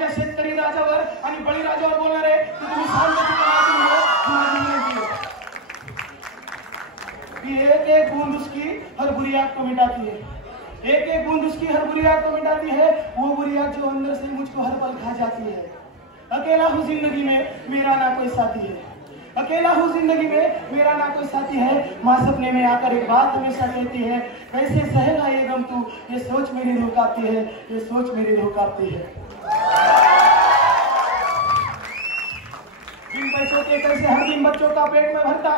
माझ्या शेतकरी राजावर आणि बळीराजावर बोलणार आहे तर तुम्ही शांत एक एक बूंद उसकी हर बुरी आग को मिटाती है, एक एक बूंद उसकी हर बुरी आग को मिटाती है, वो बुरी आग जो अंदर से मुझको हर पल खा जाती है। अकेला हूँ जिंदगी में मेरा ना कोई साथी है, अकेला हूँ जिंदगी में मेरा ना कोई साथी है, माँ सपने में आकर एक बात हमेशा कहती है, कैसे सहेगा ये गम तू, ये सोच मेरी रूह कांपती है, ये सोच मेरी रूह कांपती है। बिन पैसों के कैसे हर दिन बच्चों का पेट में भरता,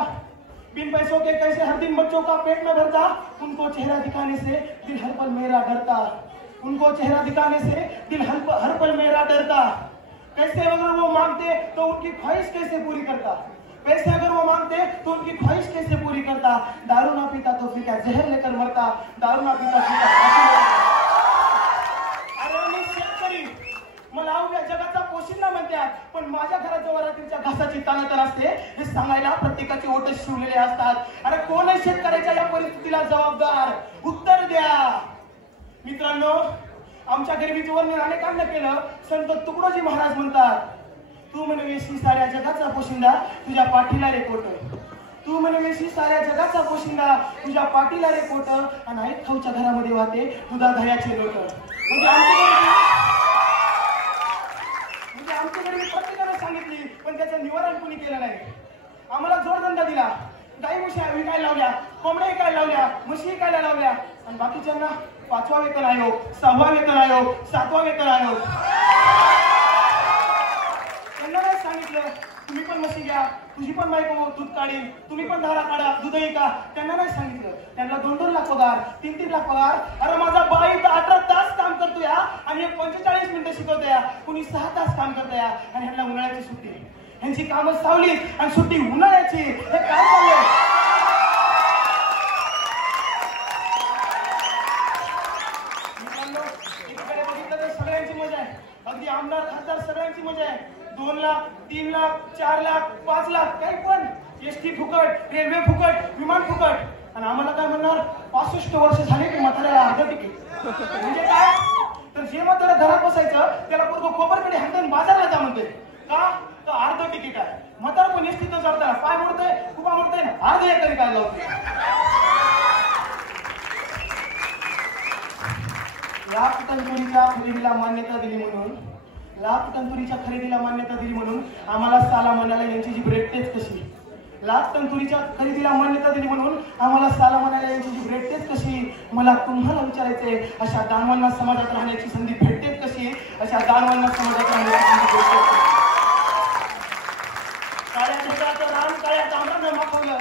बिन पैसों के कैसे हर दिन बच्चों का पेट में भरता, उनको चेहरा दिखाने से दिल हर पल मेरा डरता, उनको चेहरा दिखाने से दिल हर पल मेरा डरता। कैसे अगर वो मांगते तो उनकी ख्वाहिश कैसे पूरी करता, पैसे अगर वो मांगते तो उनकी ख्वाहिश कैसे पूरी करता। दारू ना पीता तो फिर क्या जहर लेकर मरता, दारू ना पीता फिर अरे मी शेतकरी मला उभ्या जगाचा पोशिंदा म्हणतात, पण माझ्या घरात जेव्हा रात्रीच्या घासाची ताणतण असते हे सांगायला प्रत्येकाचे ओठ शिवलेले असतात। अरे कोण आहे शेतकऱ्याच्या या परिस्थितीला जबाबदार, उत्तर द्या। मित्रांनो, आमच्या गरिबीचं वर्णन अनेकांना केलं। संत तुकडोजी महाराज म्हणतात, तू म्हणवेशी साऱ्या जगाचा पोशिंदा तुझ्या पाठीला रे कोट, तू म्हणवेशी साऱ्या जगाचा पोशिंदा तुझ्या पाठीला रे कोट, आणि ऐक खाऊच्या घरामध्ये वाहते दुधाधाऱ्याचे लोट। म्हणजे आमच्या गरिबी प्रत्येकाने सांगितली, पण त्याचं निवारण कोणी केलं नाही। आम्हाला जोडधंदा दिला, गाई म्हशी विकायला लावल्या, कोंबड्या विकायला लावल्या, म्हशी विकायला लावल्या, आणि बाकीच्यांना 5वा वेतन आयोग, 6वा वेतन आयोग, 7वा वेतन आयोग। त्यांना नाही सांगितलं तुम्ही पण म्हशी घ्या, तुझी पण बायको दूध काढील, तुम्ही पण धारा काढा, दूध विका। त्यांना नाही सांगितलं त्यांना 2-2 लाख पगार, 3-3 लाख पगार। अरे माझा बाई 18 तास काम करतो या आणि 45 मिनिटं शिकवतो या, कुणी 6 तास काम करतो या, आणि ह्यांना उन्हाळ्याची सुट्टी, ह्यांची कामं सावलीत आणि सुट्टी उन्हाळ्याची। हे काय चाललंय? एकीकडे बघितलं तर सगळ्यांची मजा आहे, अगदी आमदार खासदार सगळ्यांची मजा आहे। 2 लाख, 3 लाख, 4 लाख, 5 लाख, काही पण एसटी फुकट, रेल्वे फुकट, विमान फुकट, आणि आम्हाला काय म्हणणार 65 वर्ष झाले की म्हाताऱ्याला अर्ध तिकीट। म्हणजे काय? तर जे म्हातारा घरात बसायचं त्याला पूर्ण कोपरकडे हाणून बाजारला जा म्हणते का? तर अर्ध तिकीट आहे। म्हातारा पण एसटीत जाताना पाय मोडतोय, कुपा मोडतोय ना, अर्ध एकरी काय लावते। लाख तंतुरीच्या खरेदीला मान्यता दिली म्हणून, लाख तंतुरीच्या खरेदीला मान्यता दिली म्हणून आम्हाला साला म्हणाला यांची जी भेटतेच कशी, लाख तंतुरीच्या खरेदीला मान्यता दिली म्हणून आम्हाला साला म्हणाला यांची जी भेटतेच कशी। मला तुम्हाला विचारायचंय, अशा दानवांना समाजात राहण्याची संधी भेटतेच कशी, अशा दानवांना समाजात राहण्याची संधी भेटतेच कशी। काळ्या ढेकळाचं रान काळ्या डांबरानं माखवलं,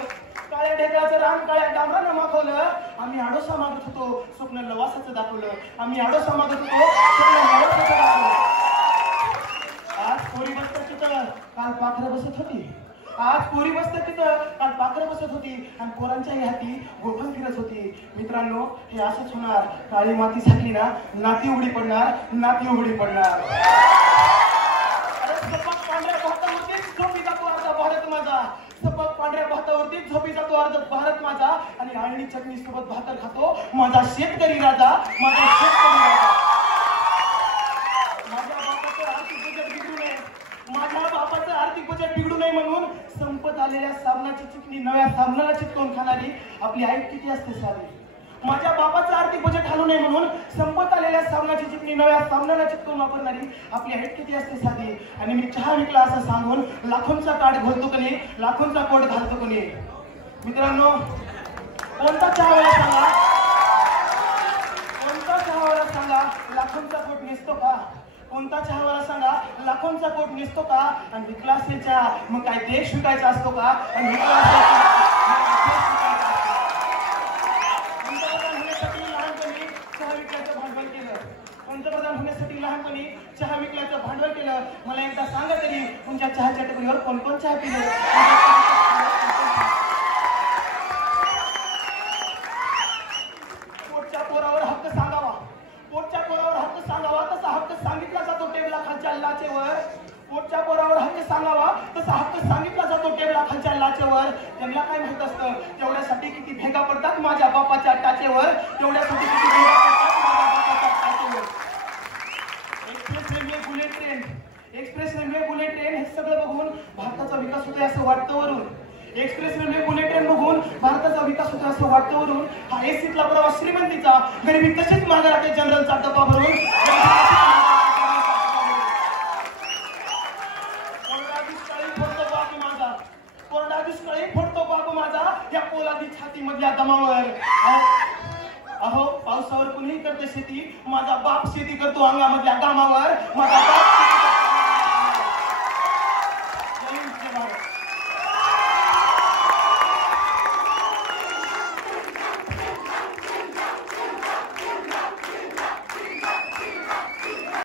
काळ्या ढेकळाचं रान काळ्या डांबरानं माखवलं। आम्ही आडोसा मागत होतो, स्वप्न लवासाचं दाखवलं, आम्ही आडोसा मागत होतो, स्वप्न लवासाचं दाखवलं। आज पोरी बसतात तिथं, काल पाखरं बसत होती, आज पोरी बसतात तिथं, काल पाखरं बसत होती, आणि पोरांच्याही हाती गोठण फिरत होती। मित्रांनो, हे असंच होणार। काळी माती झाकली ना, नाती उघडी पडणार, नाती उघडी पडणार। अरे सपक पांढऱ्या भातावरतीच झोपी जातो अर्धा भारत माझा, सपक पांढऱ्या भातावरतीच झोपी जातो अर्धा भारत माझा, आणि आळणी चटणी सोबत भाकर खातो माझा शेतकरी राजा, माझा शेतकरी राजा। माझ्या बापाचं आर्थिक बजेट बिघडू नये, माझ्या बापाचं आर्थिक बजेट बिघडू नये म्हणून संपत आलेल्या साबणाची चिकणी नव्या साबणाला चिटकवून खाणारी आपली आई किती असते साधी। माझ्या बापाचं आर्थिक बजेट हलू नये म्हणून संपत आलेल्या साबणाची चिकणी नव्या साबणाला चिटकवून वापरणारी आपली आई किती असते साधी। आणि मी चहा विकला असं सांगून लाखोंचा काठ घालतो कोणी, लाखोंचा कोट घालतो कोणी। मित्रांनो, कोणता चहावाला सांगा, कोणता चहावाला सांगा लाखोंचा कोट नेसतो का? कोणता चहावाला सांगा लाखोंचा कोट नेसतो का? आणि विकला असेल चहा मग काय देश विकायचा असतो का? आणि विकला पंतप्रधान होण्यासाठी लहानपणी चहा विकल्याचं भांडवल केलं, पंतप्रधान होण्यासाठी लहानपणी चहा विकल्याचं भांडवल केलं। मला एकदा सांगा तरी तुमच्या चहाच्या टपरीवर कोण कोण चहा पिले? पोटच्या पोरावर हक्क सांगावा, पोटच्या पोरावर हक्क सांगावा तसा हक्क सांगितला जातो टेबला खालच्या लाचेवर। पोटच्या पोरावर हक्क सांगावा तसा हक्क सांगितला जातो टेबला खालच्या लाचेवर। त्यांना काय माहित असतं तेवढ्यासाठी किती भेगा पडतात माझ्या बापाच्या टाचेवर, तेवढ्यासाठी किती भेगा पडतात माझ्या बापाच्या टाचेवर। एक्सप्रेस रेल्वे, बुलेट ट्रेन, वाटेवरून हा एसीतला प्रवास श्रीमंतीचा, गरिबी तसेच मागे राहते जनरलचा डब्बा भरून. कोरडा दुष्काळी फोडतो बाबू माझा या पोलादी छाती मधल्या दमावर. अहो पावसावर कुणीही करते शेती, माझा बाप शेती करतो अंगामधल्या कामावर. माझा बाप